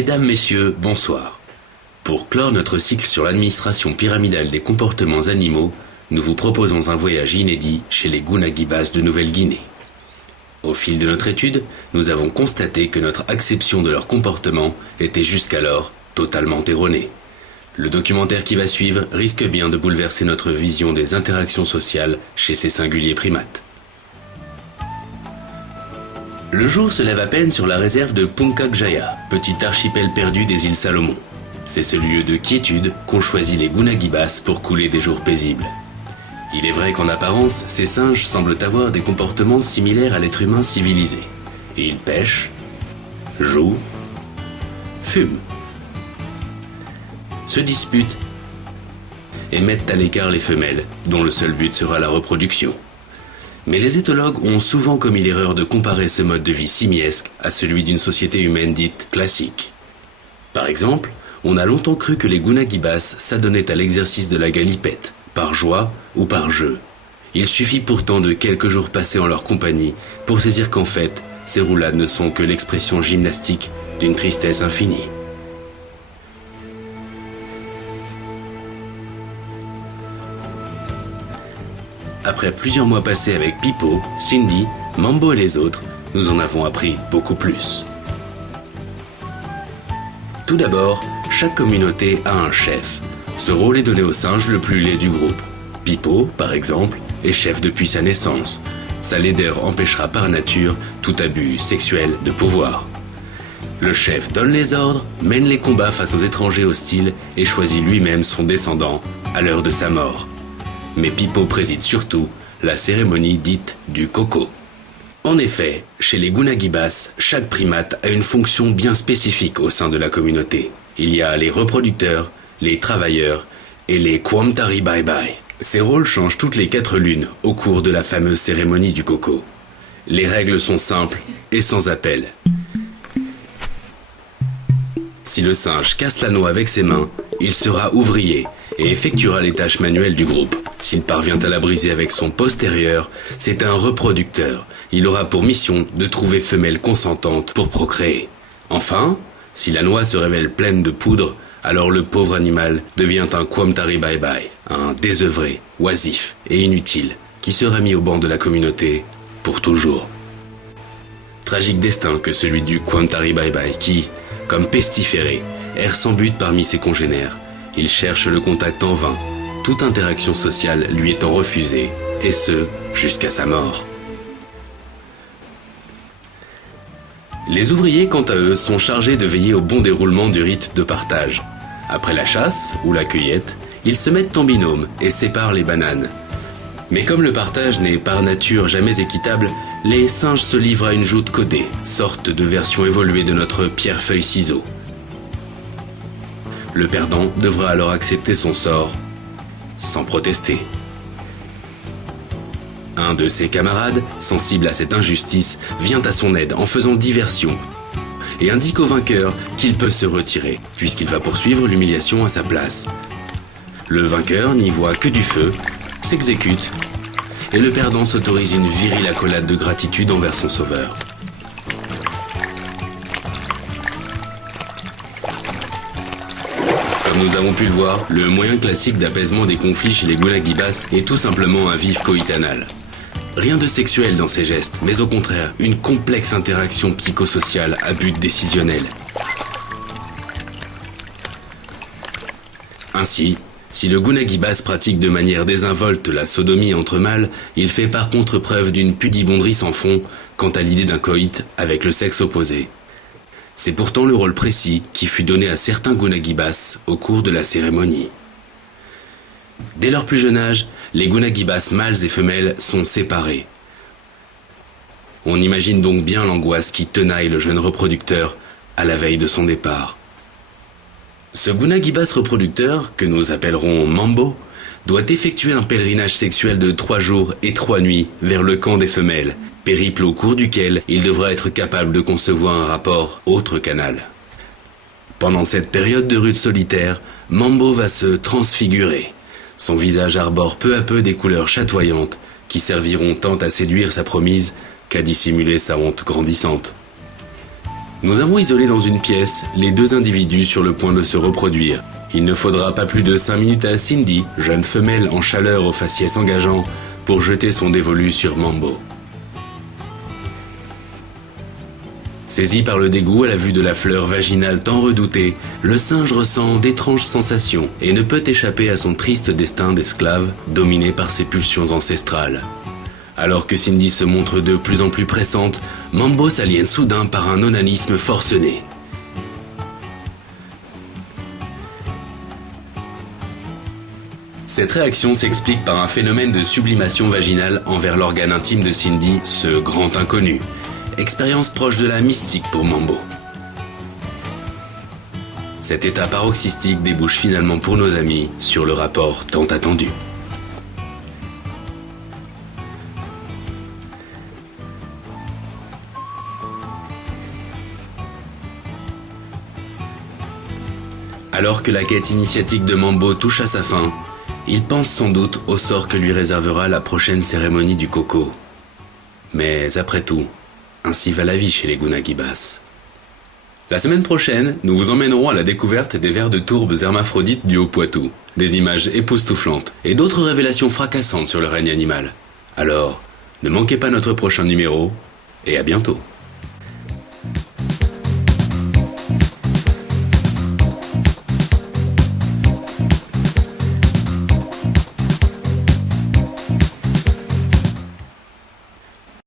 Mesdames, Messieurs, bonsoir. Pour clore notre cycle sur l'administration pyramidale des comportements animaux, nous vous proposons un voyage inédit chez les Guna-Gibas de Nouvelle-Guinée. Au fil de notre étude, nous avons constaté que notre acception de leur comportement était jusqu'alors totalement erronée. Le documentaire qui va suivre risque bien de bouleverser notre vision des interactions sociales chez ces singuliers primates. Le jour se lève à peine sur la réserve de Puncak Jaya, petit archipel perdu des îles Salomon. C'est ce lieu de quiétude qu'ont choisi les Guna-Gibas pour couler des jours paisibles. Il est vrai qu'en apparence, ces singes semblent avoir des comportements similaires à l'être humain civilisé. Ils pêchent, jouent, fument, se disputent et mettent à l'écart les femelles, dont le seul but sera la reproduction. Mais les éthologues ont souvent commis l'erreur de comparer ce mode de vie simiesque à celui d'une société humaine dite classique. Par exemple, on a longtemps cru que les Guna-Gibas s'adonnaient à l'exercice de la galipette, par joie ou par jeu. Il suffit pourtant de quelques jours passés en leur compagnie pour saisir qu'en fait, ces roulades ne sont que l'expression gymnastique d'une tristesse infinie. Après plusieurs mois passés avec Pipo, Cindy, Mambo et les autres, nous en avons appris beaucoup plus. Tout d'abord, chaque communauté a un chef. Ce rôle est donné au singe le plus laid du groupe. Pipo, par exemple, est chef depuis sa naissance. Sa laideur empêchera par nature tout abus sexuel de pouvoir. Le chef donne les ordres, mène les combats face aux étrangers hostiles et choisit lui-même son descendant à l'heure de sa mort. Mais Pipo préside surtout la cérémonie dite du coco. En effet, chez les Guna-Gibas, chaque primate a une fonction bien spécifique au sein de la communauté. Il y a les reproducteurs, les travailleurs et les Kwamtari Bye Bye. Ces rôles changent toutes les 4 lunes au cours de la fameuse cérémonie du coco. Les règles sont simples et sans appel. Si le singe casse la noix avec ses mains, il sera ouvrier et effectuera les tâches manuelles du groupe. S'il parvient à la briser avec son postérieur, c'est un reproducteur. Il aura pour mission de trouver femelle consentante pour procréer. Enfin, si la noix se révèle pleine de poudre, alors le pauvre animal devient un Kwamtari Bye Bye, un désœuvré, oisif et inutile, qui sera mis au banc de la communauté pour toujours. Tragique destin que celui du Kwamtari Bye Bye qui, comme pestiféré, erre sans but parmi ses congénères. Il cherche le contact en vain, toute interaction sociale lui étant refusée, et ce, jusqu'à sa mort. Les ouvriers, quant à eux, sont chargés de veiller au bon déroulement du rite de partage. Après la chasse, ou la cueillette, ils se mettent en binôme et séparent les bananes. Mais comme le partage n'est par nature jamais équitable, les singes se livrent à une joute codée, sorte de version évoluée de notre pierre-feuille-ciseau. Le perdant devra alors accepter son sort, sans protester. Un de ses camarades, sensible à cette injustice, vient à son aide en faisant diversion et indique au vainqueur qu'il peut se retirer, puisqu'il va poursuivre l'humiliation à sa place. Le vainqueur n'y voit que du feu, s'exécute, et le perdant s'autorise une virile accolade de gratitude envers son sauveur. Comme nous avons pu le voir, le moyen classique d'apaisement des conflits chez les Guna-Gibas est tout simplement un vif coïtanal. Rien de sexuel dans ces gestes, mais au contraire, une complexe interaction psychosociale à but décisionnel. Ainsi, si le Guna-Gibas pratique de manière désinvolte la sodomie entre mâles, il fait par contre preuve d'une pudibonderie sans fond quant à l'idée d'un coït avec le sexe opposé. C'est pourtant le rôle précis qui fut donné à certains Guna-Gibas au cours de la cérémonie. Dès leur plus jeune âge, les Guna-Gibas mâles et femelles sont séparés. On imagine donc bien l'angoisse qui tenaille le jeune reproducteur à la veille de son départ. Ce Guna-Gibas reproducteur, que nous appellerons Mambo, doit effectuer un pèlerinage sexuel de 3 jours et 3 nuits vers le camp des femelles, périple au cours duquel il devra être capable de concevoir un rapport autre qu'anal. Pendant cette période de rude solitaire, Mambo va se transfigurer. Son visage arbore peu à peu des couleurs chatoyantes qui serviront tant à séduire sa promise qu'à dissimuler sa honte grandissante. Nous avons isolé dans une pièce les deux individus sur le point de se reproduire. Il ne faudra pas plus de 5 minutes à Cindy, jeune femelle en chaleur au faciès engageant, pour jeter son dévolu sur Mambo. Saisi par le dégoût à la vue de la fleur vaginale tant redoutée, le singe ressent d'étranges sensations et ne peut échapper à son triste destin d'esclave, dominé par ses pulsions ancestrales. Alors que Cindy se montre de plus en plus pressante, Mambo s'aliène soudain par un onanisme forcené. Cette réaction s'explique par un phénomène de sublimation vaginale envers l'organe intime de Cindy, ce grand inconnu. Expérience proche de la mystique pour Mambo. Cet état paroxystique débouche finalement pour nos amis sur le rapport tant attendu. Alors que la quête initiatique de Mambo touche à sa fin, il pense sans doute au sort que lui réservera la prochaine cérémonie du coco. Mais après tout, ainsi va la vie chez les Guna-Gibas. La semaine prochaine, nous vous emmènerons à la découverte des vers de tourbes hermaphrodites du Haut-Poitou, des images époustouflantes et d'autres révélations fracassantes sur le règne animal. Alors, ne manquez pas notre prochain numéro, et à bientôt.